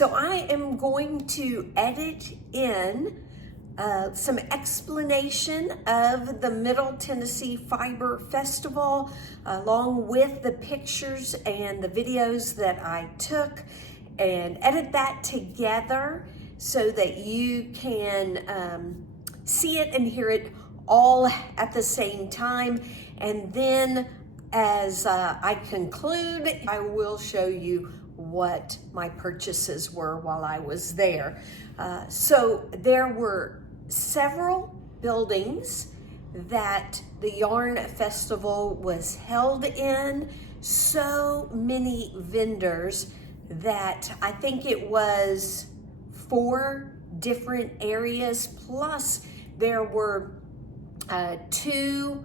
So I am going to edit in some explanation of the Middle Tennessee Fiber Festival, along with the pictures and the videos that I took, and edit that together so that you can see it and hear it all at the same time. And then as I conclude, I will show you what my purchases were while I was there. So there were several buildings that the Yarn Festival was held in, so many vendors that I think it was 4 different areas, plus there were 2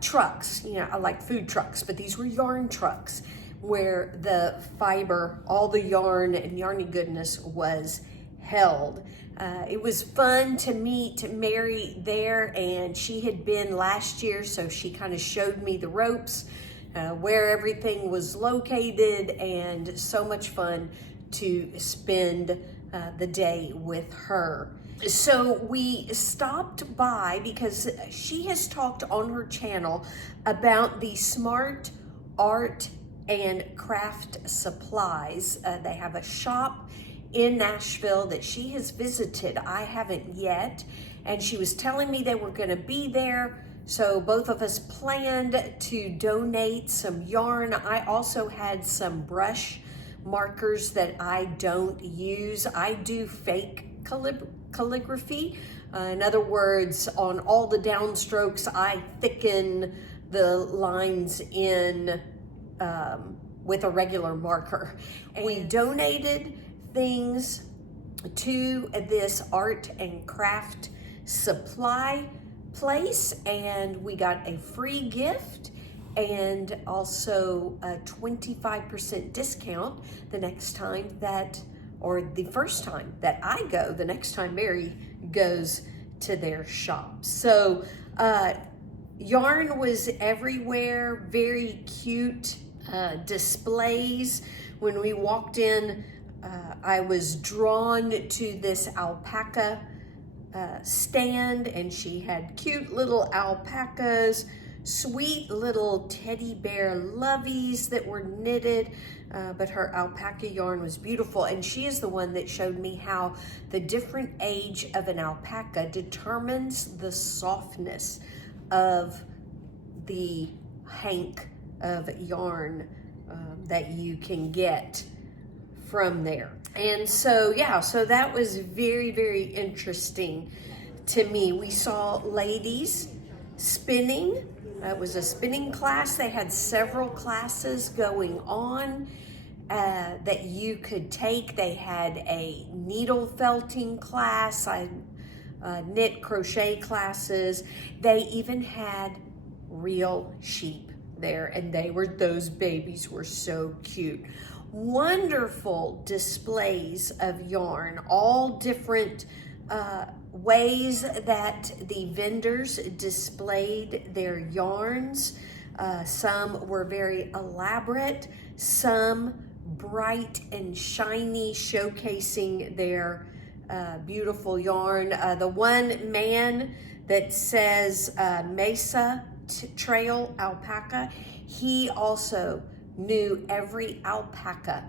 trucks, like food trucks, but these were yarn trucks where the fiber, all the yarn and yarny goodness was held. It was fun to meet Mary there, and she had been last year, so she kind of showed me the ropes, where everything was located, and so much fun to spend the day with her. So we stopped by because she has talked on her channel about the Smart Art and Craft Supplies. They have a shop in Nashville that she has visited. I haven't yet, and she was telling me they were going to be there, so both of us planned to donate some yarn. I also had some brush markers that I don't use. I do fake calligraphy. In other words, on all the downstrokes, I thicken the lines in with a regular marker. And we donated things to this art and craft supply place, and we got a free gift and also a 25% discount the next time the first time that I go, the next time Mary goes to their shop. So yarn was everywhere, very cute displays. When we walked in, I was drawn to this alpaca stand, and she had cute little alpacas, sweet little teddy bear loveys that were knitted, but her alpaca yarn was beautiful. And she is the one that showed me how the different age of an alpaca determines the softness of the hank of yarn that you can get from there. And so so that was very, very interesting to me. We saw ladies spinning. It was a spinning class. They had several classes going on that you could take. They had a needle felting class, knit crochet classes. They even had real sheep there, and those babies were so cute. Wonderful displays of yarn, all different ways that the vendors displayed their yarns. Some were very elaborate, some bright and shiny, showcasing their beautiful yarn. The one man that says Mesa Trail Alpaca, he also knew every alpaca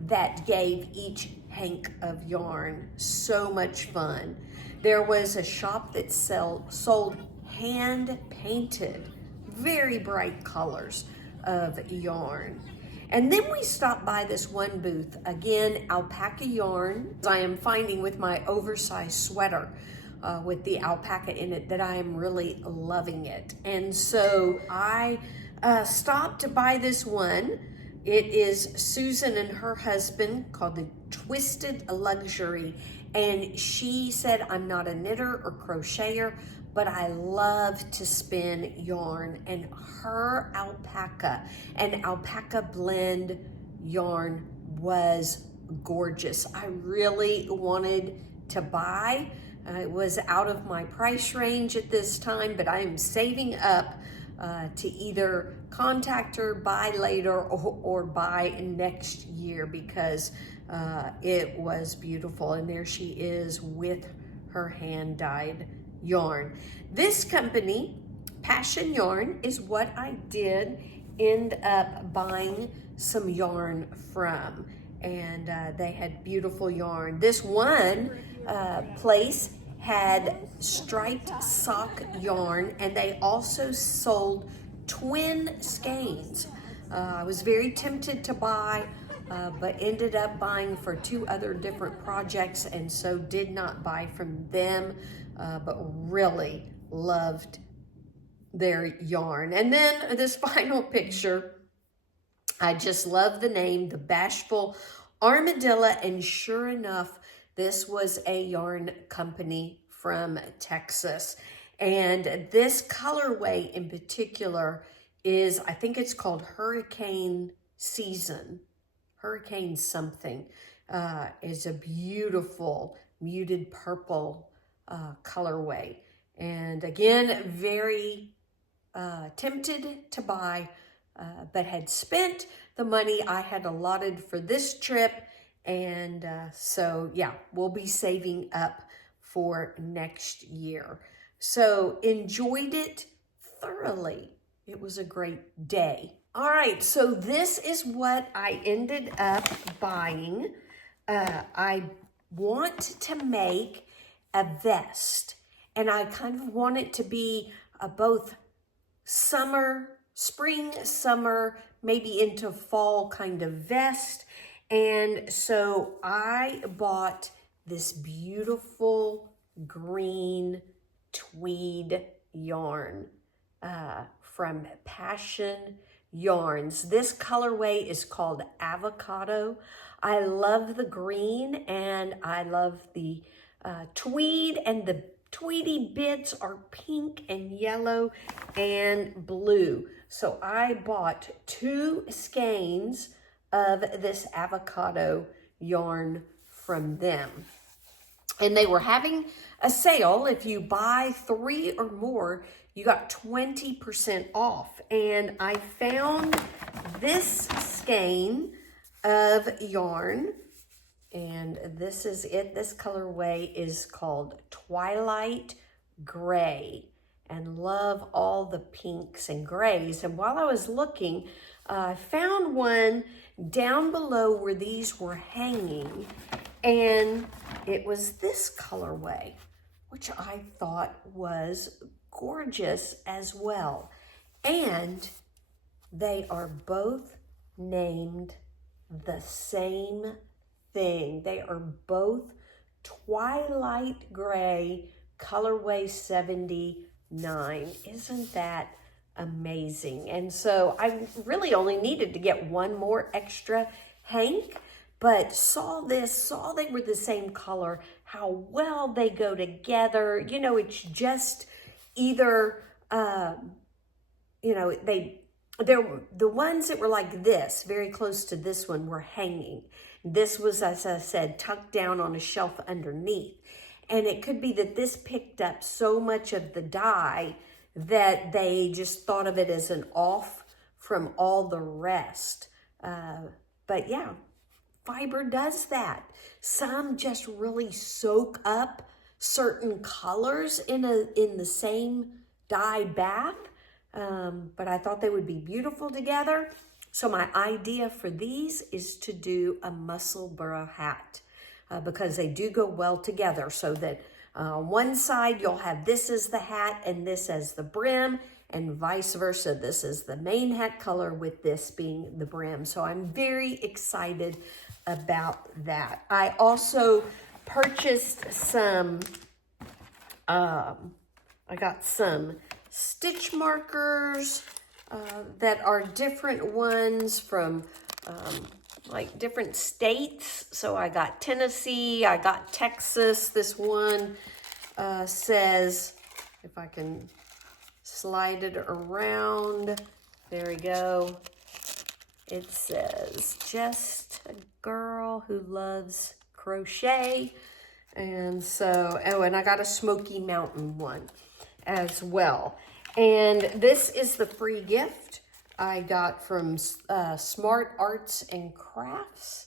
that gave each hank of yarn. So much fun. There was a shop that sold hand-painted, very bright colors of yarn. And then we stopped by this one booth, again, alpaca yarn. I am finding with my oversized sweater with the alpaca in it that I am really loving it. And so I stopped to buy this one. It is Susan and her husband, called the Twisted Luxury. And she said, I'm not a knitter or crocheter, but I love to spin yarn. And her alpaca and alpaca blend yarn was gorgeous. I really wanted to buy. It was out of my price range at this time, but I am saving up to either contact her, buy later, or buy next year, because It was beautiful, and there she is with her hand-dyed yarn. This company, Passion Yarn, is what I did end up buying some yarn from, and they had beautiful yarn. This one place had striped sock yarn, and they also sold twin skeins. I was very tempted to buy, but ended up buying for 2 other different projects, and so did not buy from them, but really loved their yarn. And then this final picture, I just love the name, the Bashful Armadillo, and sure enough, this was a yarn company from Texas. And this colorway in particular is, I think it's called Hurricane Season, Hurricane something. Is a beautiful muted purple colorway. And again, very tempted to buy, but had spent the money I had allotted for this trip. And so yeah, we'll be saving up for next year. So enjoyed it thoroughly. It was a great day. All right, so this is what I ended up buying. I want to make a vest, and I kind of want it to be both summer, spring, summer, maybe into fall kind of vest. And so I bought this beautiful green tweed yarn from Passion Yarns. This colorway is called Avocado. I love the green, and I love the tweed, and the tweedy bits are pink and yellow and blue. So I bought 2 skeins of this avocado yarn from them. And they were having a sale. If you buy 3 or more, you got 20% off. And I found this skein of yarn, and this is it. This colorway is called Twilight Gray, and love all the pinks and grays. And while I was looking, I found one down below where these were hanging, and it was this colorway, which I thought was gorgeous as well. And they are both named the same thing. They are both Twilight Gray, colorway 79. Isn't that amazing? And so I really only needed to get one more extra hank, but saw they were the same color, how well they go together. You know, it's just either, you know, they're the ones that were like this, very close to this one, were hanging. This was, as I said, tucked down on a shelf underneath. And it could be that this picked up so much of the dye that they just thought of it as an off from all the rest. But yeah, fiber does that. Some just really soak up certain colors in the same dye bath. But I thought they would be beautiful together. So my idea for these is to do a Musselburgh hat because they do go well together, so that on one side you'll have this as the hat and this as the brim, and vice versa. This is the main hat color with this being the brim. So I'm very excited about that. I also purchased some, I got some stitch markers that are different ones from like different states. So I got Tennessee, I got Texas. This one says, if I can slide it around, there we go. It says, just a girl who loves crochet. And so, oh, and I got a Smoky Mountain one as well. And this is the free gift I got from Smart Arts and Crafts.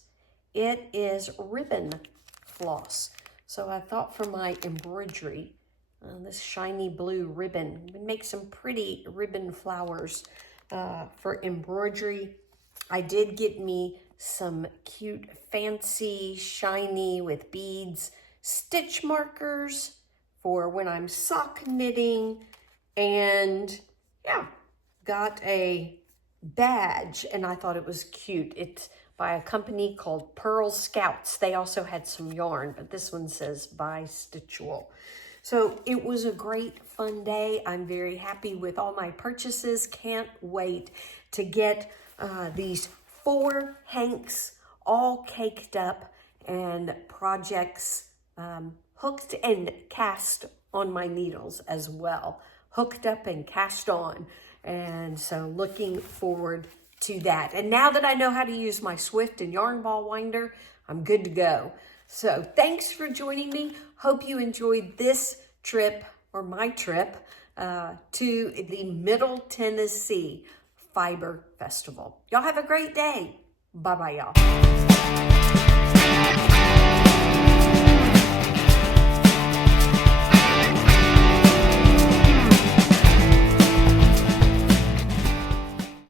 it is ribbon floss. So I thought for my embroidery, this shiny blue ribbon, we make some pretty ribbon flowers for embroidery. I did get me some cute, fancy, shiny with beads stitch markers for when I'm sock knitting, and yeah, got a badge, and I thought it was cute. It's by a company called Pearl Scouts. They also had some yarn, but this one says by Stitchual. So it was a great fun day. I'm very happy with all my purchases. Can't wait to get these 4 hanks all caked up and projects hooked and cast on my needles as well. Hooked up and cast on. And so looking forward to that. And now that I know how to use my Swift and yarn ball winder, I'm good to go. So thanks for joining me. Hope you enjoyed this trip, or my trip, to the Middle Tennessee Fiber Festival. Y'all have a great day. Bye-bye, y'all.